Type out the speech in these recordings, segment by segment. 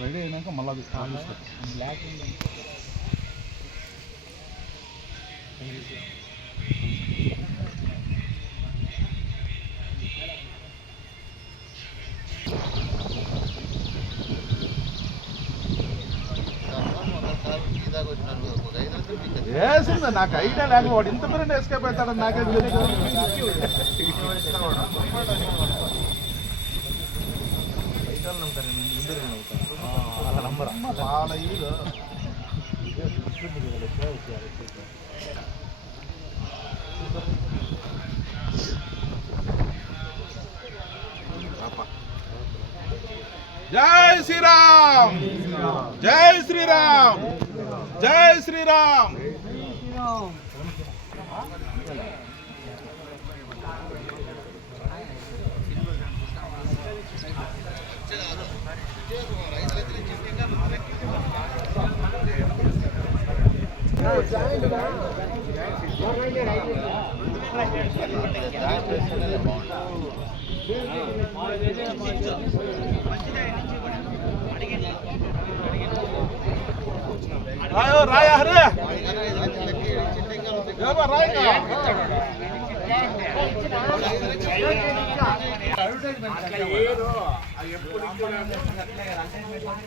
Ready అయినాక మళ్ళీ అది వేసింది నాకు ఐడియా లేక వాడు ఇంత పేరు ఎస్కేప్ అవుతాడని నాకే తెలియదు జై శ్రీరామ్! జై శ్రీరామ్! జై శ్రీరామ్! రాయో రాయ హరే రాయ చావలే మేము ఎలా పెడతామన్నా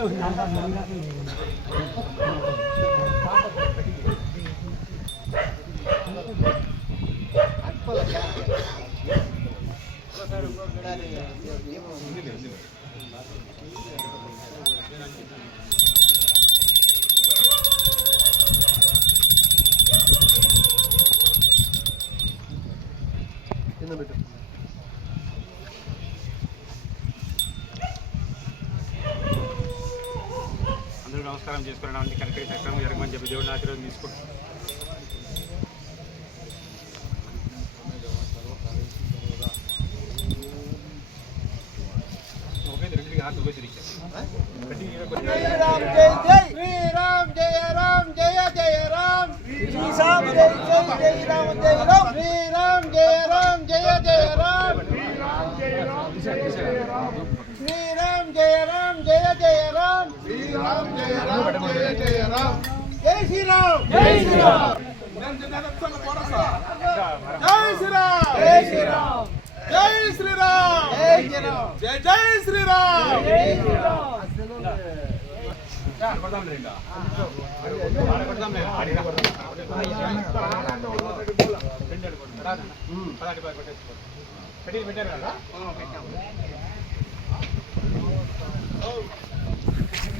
Gracias. నమస్కారం చేసుకోవడానికి కరెక్ట్గా చక్రం జరగమని చెప్పి దేవుడిని ఆశీర్వాదం తీసుకుంటాం శ్రీరామ్ జయ రామ్ జయ జయ రామ్ శ్రీరామ్ జయ జయ జయ రామ్ జయ రామ్ శ్రీరామ్ జయ రామ్ జై శ్రీరామ్ జై శ్రీరామ్ జై శ్రీరామ్ జై శ్రీరామ్ జై శ్రీరామ్ జై జై శ్రీరామ్ పెట్టారు కదా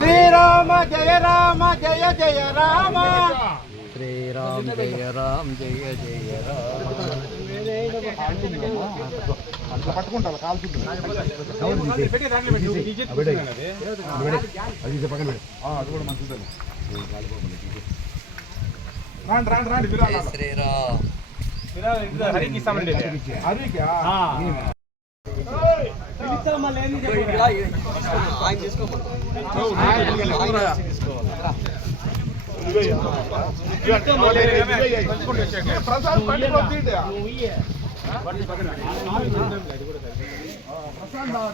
శ్రీరామ జయ రామ జయ జయ రామ శ్రీరామ్ జయ రామ్ జయ జయ రామ్ పట్టుకుంటా కాల్చుంటుంది డీజే అది కూడా మంచిది రాండి రాండి రాండి. శ్రీరామ్ హరికి ఇస్తామండి హరికా? ఆయన తీసుకోమని ప్రశాంత్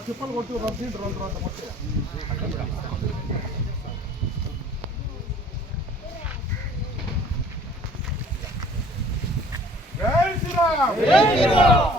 చెప్పలు కొట్టి రబ్బీంటి రెండు రోజులు మొత్తం Vem, Tirão! Vem, Tirão!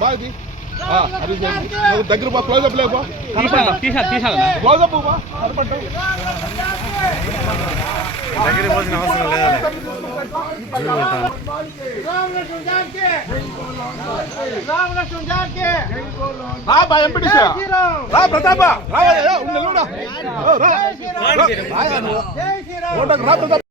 బాగి దగ్గర బా క్లోజ్ అప్ లేపో తీసా తీసా క్లోజ్ అప్ బా దగ్గర పోసిన అవసరం లేదా రా ప్రతాప రా నిలబడా రా రా రా ప్రతాప్